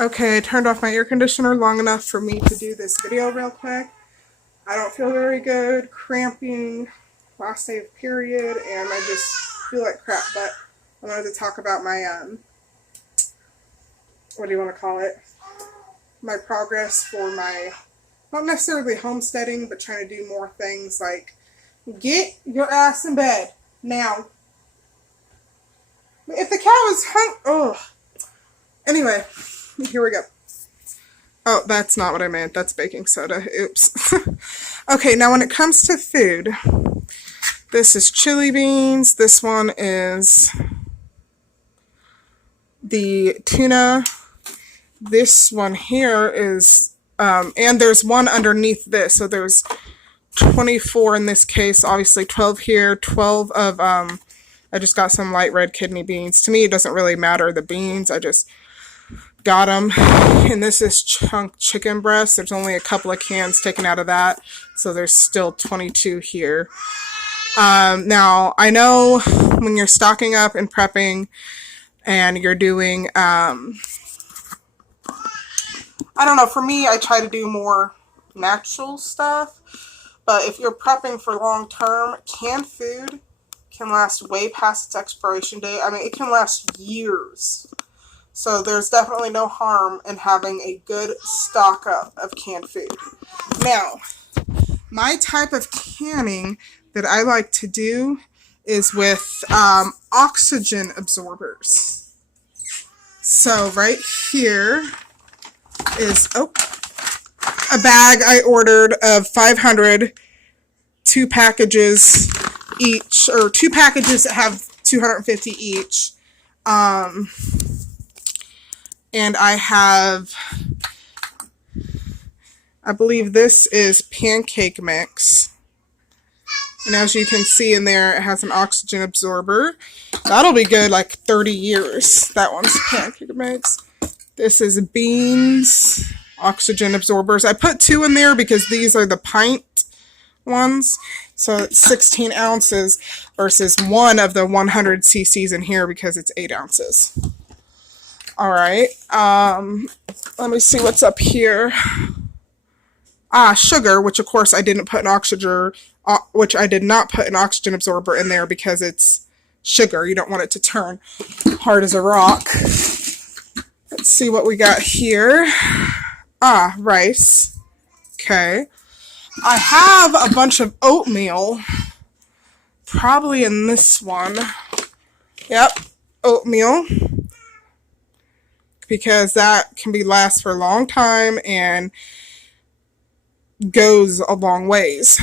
Okay, I turned off my air conditioner long enough for me to do this video real quick. I don't feel very good, cramping, last day of period, and I just feel like crap. But I wanted to talk about my, what do you want to call it? My progress for my, not necessarily homesteading, but trying to do more things like get your ass in bed now. If the cow is ugh. Anyway, here we go. Oh, that's not what I meant. That's baking soda. Oops. Okay, now when it comes to food, this is chili beans. This one is the tuna. This one here is, and there's one underneath this. So there's 24 in this case. Obviously 12 here, 12 of, I just got some light red kidney beans. To me, it doesn't really matter the beans. I just got them. And this is chunk chicken breast. There's only a couple of cans taken out of that. So there's still 22 here. Now, I know when you're stocking up and prepping and you're doing, I don't know, for me, I try to do more natural stuff. But if you're prepping for long term, canned food can last way past its expiration date. I mean, it can last years. So there's definitely no harm in having a good stock up of canned food. Now, my type of canning that I like to do is with oxygen absorbers. So right here is a bag I ordered of 500, 2 packages each, or 2 packages that have 250 each. And I have, I believe this is pancake mix. And as you can see in there, it has an oxygen absorber. That'll be good like 30 years. That one's pancake mix. This is beans, oxygen absorbers. I put 2 in there because these are the pint ones. So it's 16 ounces versus one of the 100 cc's in here because it's 8 ounces. All right. Let me see what's up here. Sugar, which of course I didn't put an oxygen, which I did not put an oxygen absorber in there because it's sugar. You don't want it to turn hard as a rock. Let's see what we got here. Rice. Okay. I have a bunch of oatmeal. Probably in this one. Yep. Oatmeal. Because that can be last for a long time and goes a long ways.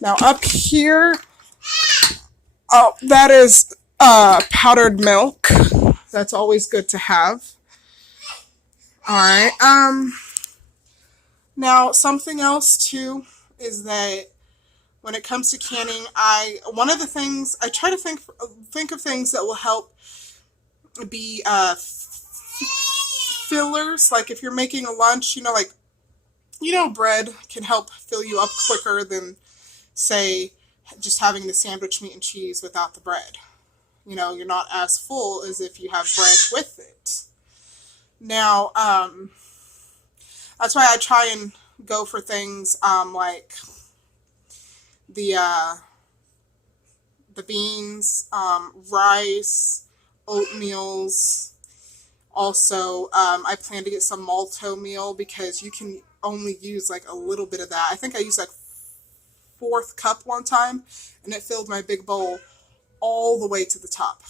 Now up here, that is powdered milk. That's always good to have. All right. Now something else too is that when it comes to canning, one of the things I try to think of things that will help be fillers. Like if you're making a lunch, bread can help fill you up quicker than, say, just having the sandwich meat and cheese without the bread. You're not as full as if you have bread with it. Now, that's why I try and go for things like the beans, rice, oatmeals. Also, I plan to get some malto meal because you can only use like a little bit of that. I think I used like 1/4 cup one time and it filled my big bowl all the way to the top.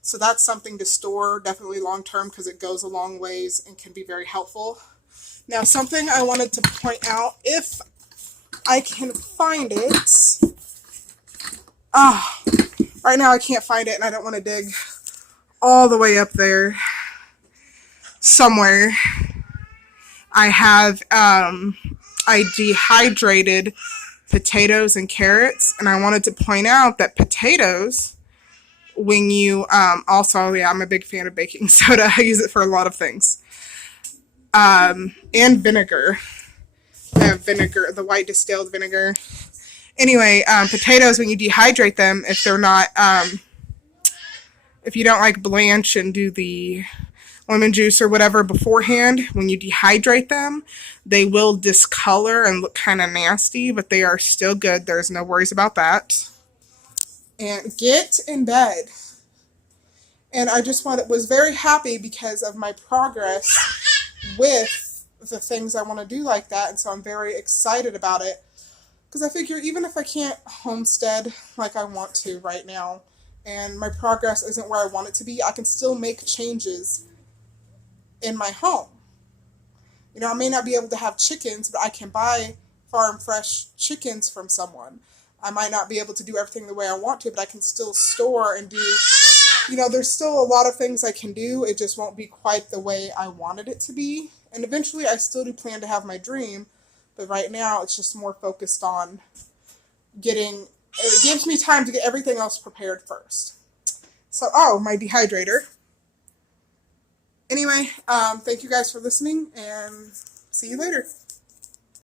So that's something to store definitely long term because it goes a long ways and can be very helpful. Now something I wanted to point out, if I can find it. Right now I can't find it and I don't want to dig all the way up there somewhere. I have I dehydrated potatoes and carrots, and I wanted to point out that potatoes, when you also, I'm a big fan of baking soda. I use it for a lot of things. And vinegar. I have vinegar, the white distilled vinegar. Anyway, potatoes, when you dehydrate them, if they're not, if you don't like blanch and do the lemon juice or whatever beforehand, when you dehydrate them, they will discolor and look kind of nasty, but they are still good. There's no worries about that. And get in bed. And I just was very happy because of my progress with the things I want to do like that. And so I'm very excited about it. Because I figure even if I can't homestead like I want to right now, and my progress isn't where I want it to be, I can still make changes in my home. You know, I may not be able to have chickens, but I can buy farm fresh chickens from someone. I might not be able to do everything the way I want to, but I can still store and do, you know, there's still a lot of things I can do. It just won't be quite the way I wanted it to be. And eventually I still do plan to have my dream, but right now it's just more focused on it gives me time to get everything else prepared first. So, oh, my dehydrator. Anyway, thank you guys for listening, and see you later.